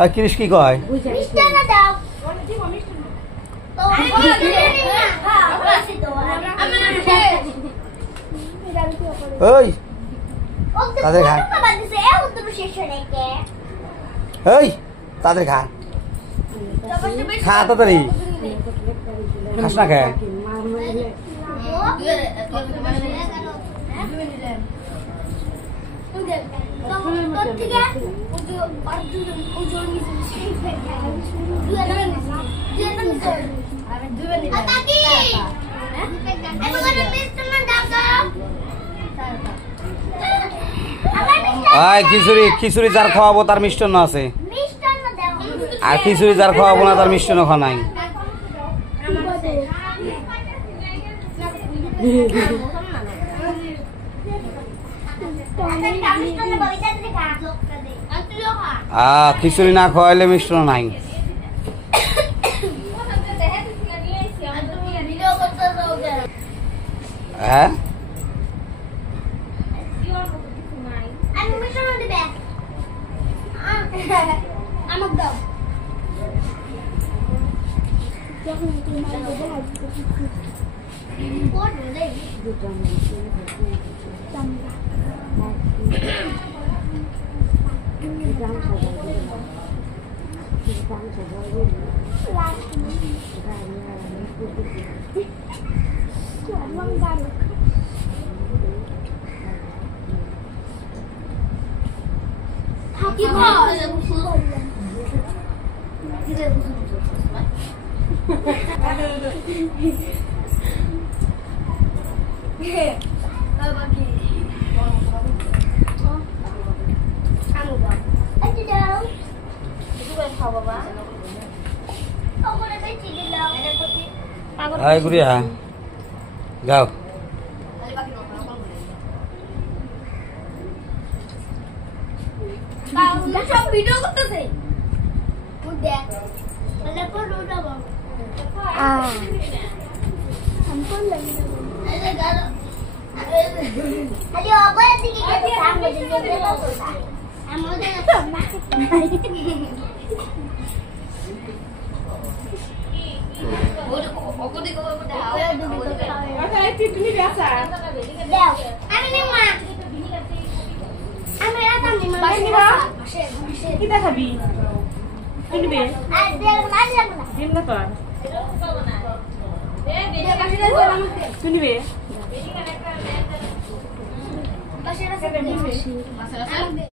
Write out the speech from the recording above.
আর কৃষ কি কয় ওই তাদের খান ওই তাদের খান খা তাড়াতাড়ি খাস না খায় খিচুড়ি খিচুড়ি যার খাওয়াবো তার মিষ্টান্ন আছে আর খিচুড়ি যার খাওয়াবো না তার মিষ্টান্ন খাওয়া নাই খিচুড়ি না খাওয়াইলে মিষ্টান্ন নাই হ্যাঁ Hai Guria, gaw. Sab video করতেছে। দেখ। দেখো রোডা বাবা। हमको लगी ना। अरे गालो। अरे ओपन दिखे के सामने दिखे तो होता है। हम उधर ওকো দেখো ওকো দাও আচ্ছা এই টিপনি বেসা দাও আমি নে মা আমি রাত আমি মা নিবা কি দেখাবি কিনবে আর দেখ না দেখ না দিন না তো দে দে কাছে দে কিনবে বেশি কানে একটা পাশে রাখা দিবে